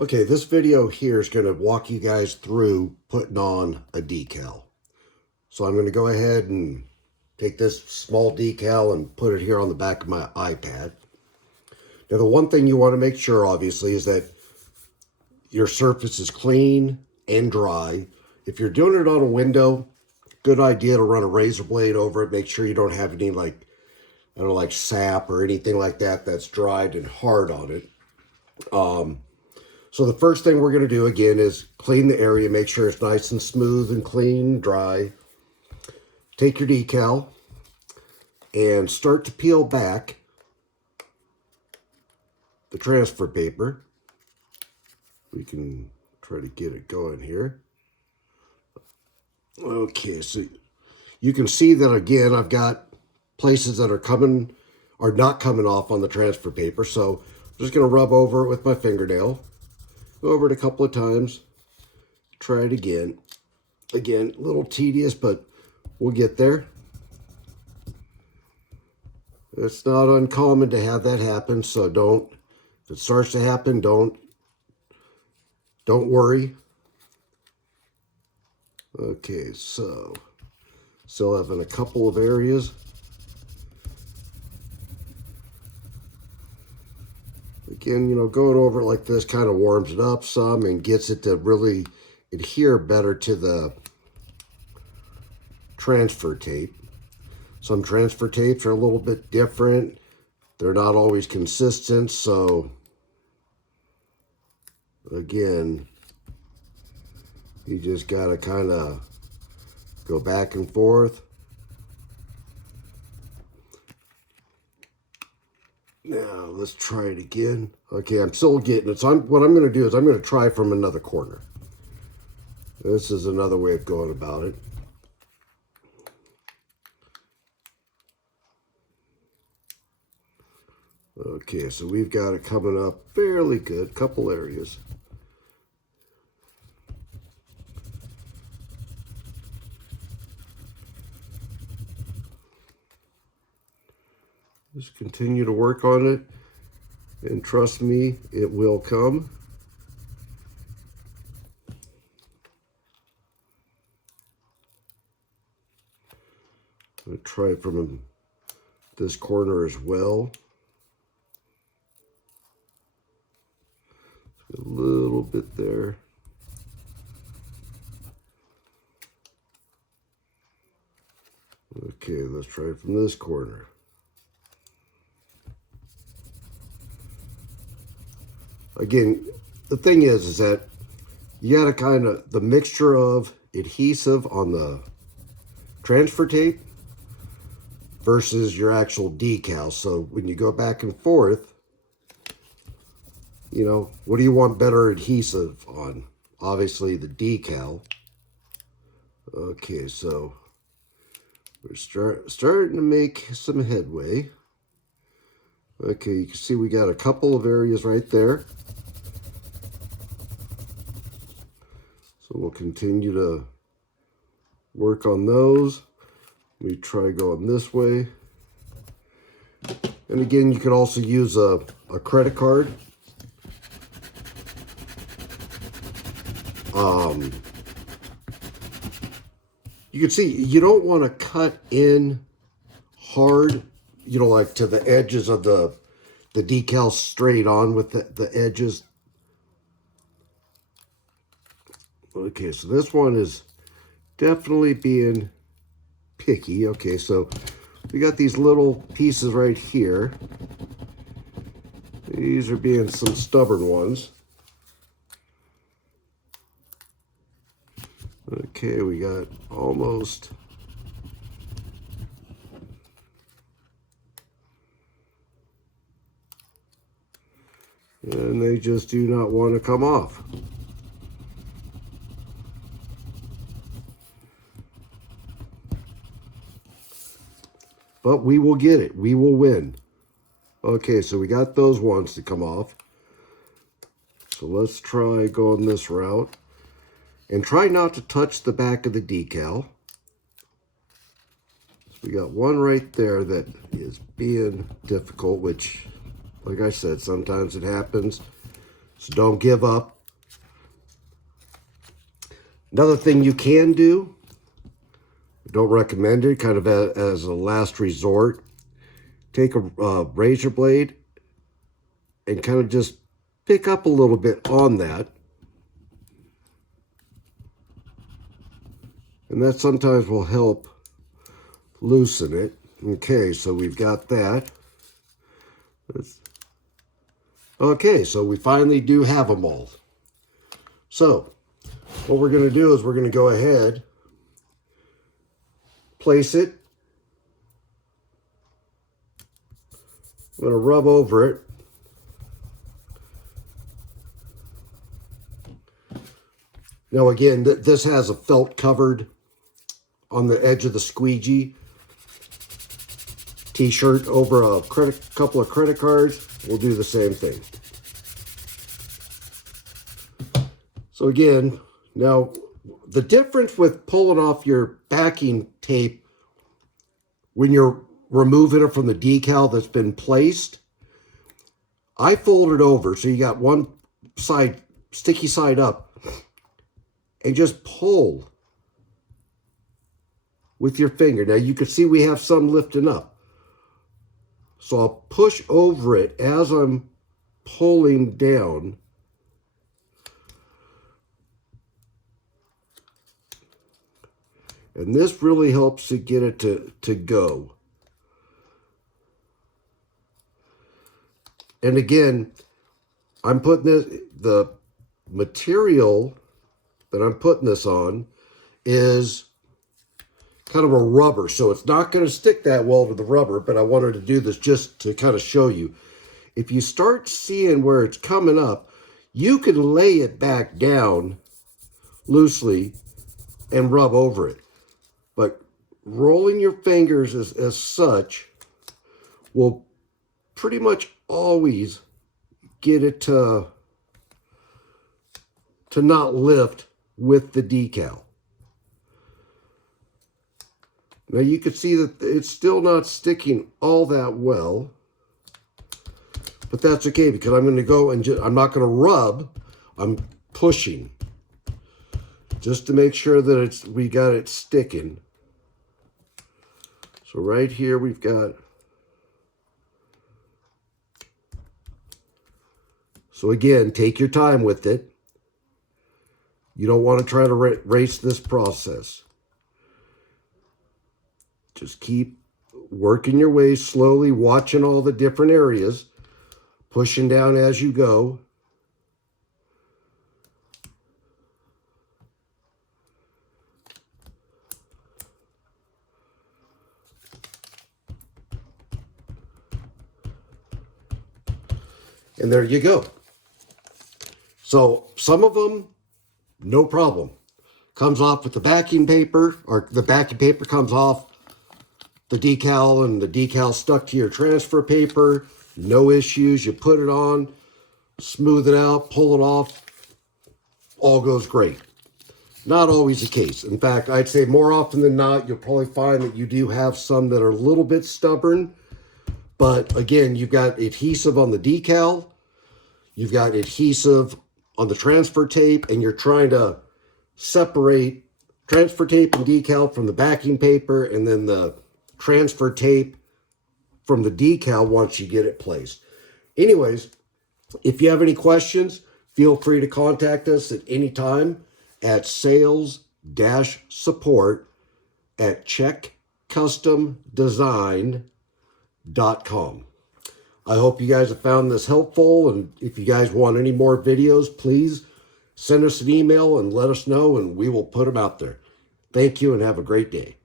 Okay, this video here is going to walk you guys through putting on a decal. So I'm going to go ahead and take this small decal and put it here on the back of my iPad. Now the one thing you want to make sure obviously is that your surface is clean and dry. If you're doing it on a window, good idea to run a razor blade over it. Make sure you don't have any like sap or anything like that that's dried and hard on it. So the first thing we're going to do again is clean the area, make sure it's nice and smooth and clean, dry. Take your decal and start to peel back the transfer paper. We can try to get it going here. Okay, so you can see that again, I've got places that are not coming off on the transfer paper. So I'm just going to rub over it with my fingernail. Go over it a couple of times. Try it again. Again, a little tedious, but we'll get there. It's not uncommon to have that happen, so if it starts to happen, don't worry. Okay, so still having a couple of areas. Again, going over it like this kind of warms it up some and gets it to really adhere better to the transfer tape. Some transfer tapes are a little bit different. They're not always consistent, so again, you just got to kind of go back and forth. Now, let's try it again. Okay, I'm still getting it. So what I'm going to do is I'm going to try from another corner. This is another way of going about it. Okay, so we've got it coming up fairly good. Couple areas. Just continue to work on it, and trust me, it will come. I'm going to try it from this corner as well. A little bit there. Okay, let's try it from this corner. Again, the thing is that you got to kind of, the mixture of adhesive on the transfer tape versus your actual decal. So when you go back and forth, what do you want better adhesive on? Obviously the decal. Okay, so we're starting to make some headway. Okay, you can see we got a couple of areas right there. So we'll continue to work on those. Let me try going this way. And again, you could also use a credit card. You can see you don't want to cut in hard, like to the edges of the decal straight on with the edges. Okay, so this one is definitely being picky. Okay, so we got these little pieces right here. These are being some stubborn ones. Okay, we got almost. And they just do not want to come off. But we will get it. We will win. Okay, so we got those ones to come off. So let's try going this route. And try not to touch the back of the decal. So we got one right there that is being difficult, which, like I said, sometimes it happens. So don't give up. Another thing you can do, don't recommend it, kind of as a last resort, take a razor blade and kind of just pick up a little bit on that. And that sometimes will help loosen it. Okay, so we've got that. Okay, so we finally do have them all. So what we're going to do is we're going to go ahead, place it. I'm going to rub over it. Now again, this has a felt covered on the edge of the squeegee. T-shirt over a couple of credit cards, we'll do the same thing. So again, now the difference with pulling off your backing tape when you're removing it from the decal that's been placed, I fold it over so you got one side, sticky side up, and just pull with your finger. Now you can see we have some lifting up. So I'll push over it as I'm pulling down. And this really helps to get it to go. And again, I'm putting the material that I'm putting this on is kind of a rubber, so it's not going to stick that well to the rubber, but I wanted to do this just to kind of show you. If you start seeing where it's coming up, you can lay it back down loosely and rub over it. But rolling your fingers as such will pretty much always get it to not lift with the decal. Now you can see that it's still not sticking all that well, but that's okay because I'm going to go and I'm not going to rub, I'm pushing just to make sure that we got it sticking. So right here we've got, so again, take your time with it. You don't want to try to race this process. Just keep working your way slowly, watching all the different areas, pushing down as you go. And there you go. So some of them, no problem. Comes off with the backing paper, or the backing paper comes off the decal and the decal stuck to your transfer paper. No issues. You put it on, smooth it out, pull it off. All goes great. Not always the case. In fact, I'd say more often than not, you'll probably find that you do have some that are a little bit stubborn. But again, you've got adhesive on the decal. You've got adhesive on the transfer tape, and you're trying to separate transfer tape and decal from the backing paper, and then the transfer tape from the decal once you get it placed. Anyways, if you have any questions, feel free to contact us at any time at sales-support@checkcustomdesign.com. I hope you guys have found this helpful, and if you guys want any more videos, please send us an email and let us know, and we will put them out there. Thank you and have a great day.